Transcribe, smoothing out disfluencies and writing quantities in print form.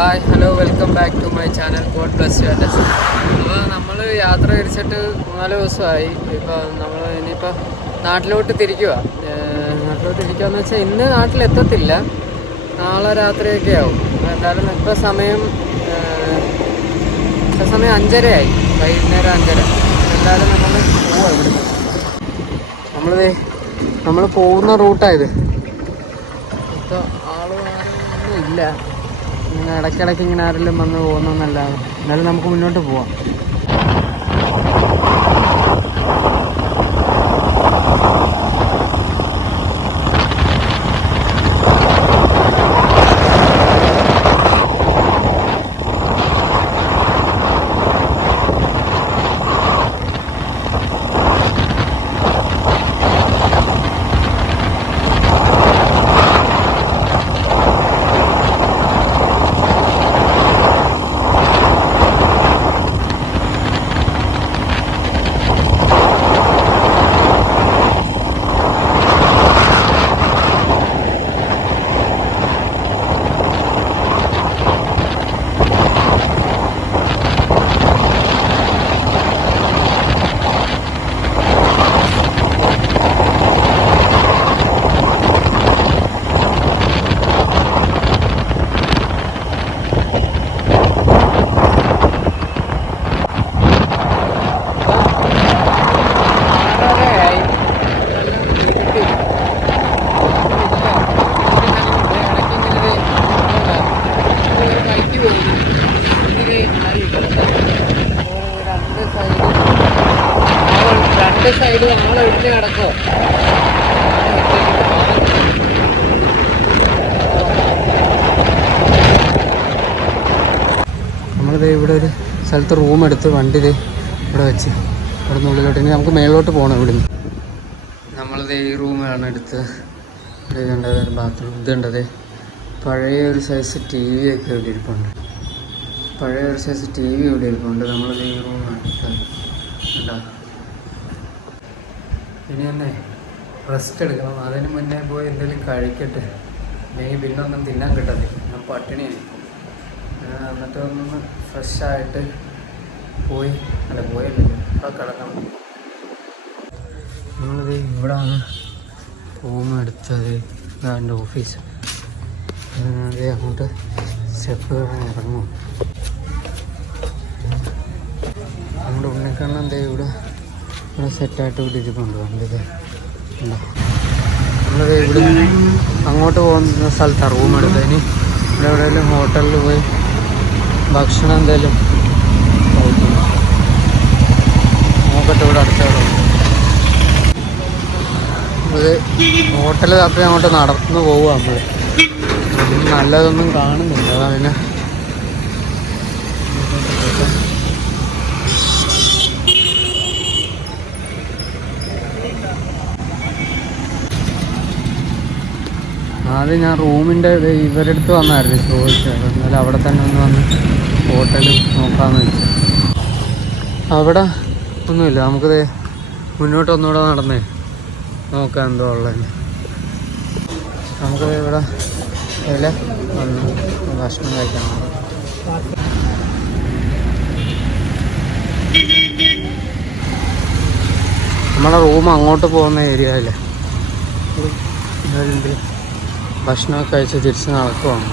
Hi hello welcome back to my channel. God bless you and us. അപ്പോൾ നമ്മൾ യാത്ര തിരിച്ചിട്ട് 4 ദിവസമായി. ഇപ്പോൾ നമ്മൾ ഇനിയിപ്പോൾ നാട്ടിലോട്ട് തിരിക്കുക. നാട്ടിലോട്ട് വെച്ചാൽ ഇന്ന് നാട്ടിലെത്തത്തില്ല, നാളെ രാത്രിയൊക്കെ ആവും. എന്തായാലും ഇപ്പോൾ സമയം 5:30 ആയി, വൈകുന്നേരം 5:30. എന്തായാലും നമ്മൾ പോവാം ഇവിടുന്ന്. നമ്മൾ പോകുന്ന റൂട്ടായത്. ഇപ്പോൾ ആളും ഇല്ല, ഇങ്ങനെ ഇടയ്ക്കിടയ്ക്ക് ഇങ്ങനെ ആരെങ്കിലും വന്ന് പോകുന്നതെന്നല്ലാതെ. എന്നാലും നമുക്ക് മുന്നോട്ട് പോവാം. സൈഡ് ആളെ ഒഴിഞ്ഞ് കിടക്കോ. നമ്മളിത് ഇവിടെ ഒരു സ്ഥലത്ത് റൂം എടുത്ത് വണ്ടി ഇവിടെ വെച്ച് ഇവിടെ നിന്ന് ഉള്ളിലോട്ട് ഇനി നമുക്ക് മേളിലോട്ട് പോകണം. ഇവിടുന്ന് നമ്മളിത് ഈ റൂമാണ് എടുത്ത്. ഇവിടെ കണ്ടത് ഒരു ബാത്റൂം. ഇതുണ്ടത് പഴയ ഒരു സൈസ് ടി വി ഒക്കെ ഇവിടെ ഇരിപ്പുണ്ട്. നമ്മളിത് ഈ റൂമാണ് എടുത്തത്. കണ്ടോ, ഇനി തന്നെ റെസ്റ്റ് എടുക്കണം. അതിന് മുന്നേ പോയി എന്തെങ്കിലും കഴിക്കട്ടെ, അല്ലെങ്കിൽ പിന്നെ ഒന്നും തിന്നാൻ കിട്ടത്തില്ല. ഞാൻ പട്ടിണിയായി. എന്നിട്ട് ഒന്ന് ഫ്രഷായിട്ട് പോയല്ലോ ഇപ്പോൾ കിടക്കണം. നമ്മളിത് ഇവിടെയാണ് റൂം എടുത്തത്. ഇതാണ് എൻ്റെ ഓഫീസ്. അതേ അങ്ങോട്ട് സ്റ്റെപ്പ് ഇറങ്ങും. നമ്മുടെ ഉണ്ണിക്കണ്ണൻ എന്തേ ഇവിടെ സെറ്റായിട്ട് ഇവിടെ ഇരിപ്പുണ്ട്. വണ്ടിത് ഉണ്ടോ. നമ്മളിത് ഇവിടെ അങ്ങോട്ട് പോകുന്ന സ്ഥലത്താണ് റൂം എടുത്തത്. ഇനി ഇവിടെ എവിടെയെങ്കിലും ഹോട്ടലിൽ പോയി ഭക്ഷണം എന്തെങ്കിലും കഴിക്കണം. നോക്കട്ടെ, ഇവിടെ അടുത്തവിടെ ഇത് ഹോട്ടൽ തപ്പി അങ്ങോട്ട് നടന്നു പോവുക. നമ്മൾ നല്ലതൊന്നും കാണുന്നില്ല, അതാ പിന്നെ ആദ്യം ഞാൻ റൂമിൻ്റെ ഇവരുടെ അടുത്ത് വന്നായിരുന്നു ചോദിച്ചത്. എന്നാലും അവിടെ തന്നെ വന്ന് ഹോട്ടലിൽ നോക്കാമെന്ന് വെച്ചു. അവിടെ ഒന്നുമില്ല. നമുക്കിത് മുന്നോട്ട് ഒന്നുകൂടെ നടന്നേ നോക്കാം എന്തോ ഉള്ളത്. നമുക്കിത് ഇവിടെ വന്ന് ഭക്ഷണം കഴിക്കാൻ. നമ്മളെ റൂം അങ്ങോട്ട് പോകുന്ന ഏരിയയില്ലേ, ഭക്ഷണമൊക്കെ കഴിച്ച് തിരിച്ച് നടക്കുവാണ്.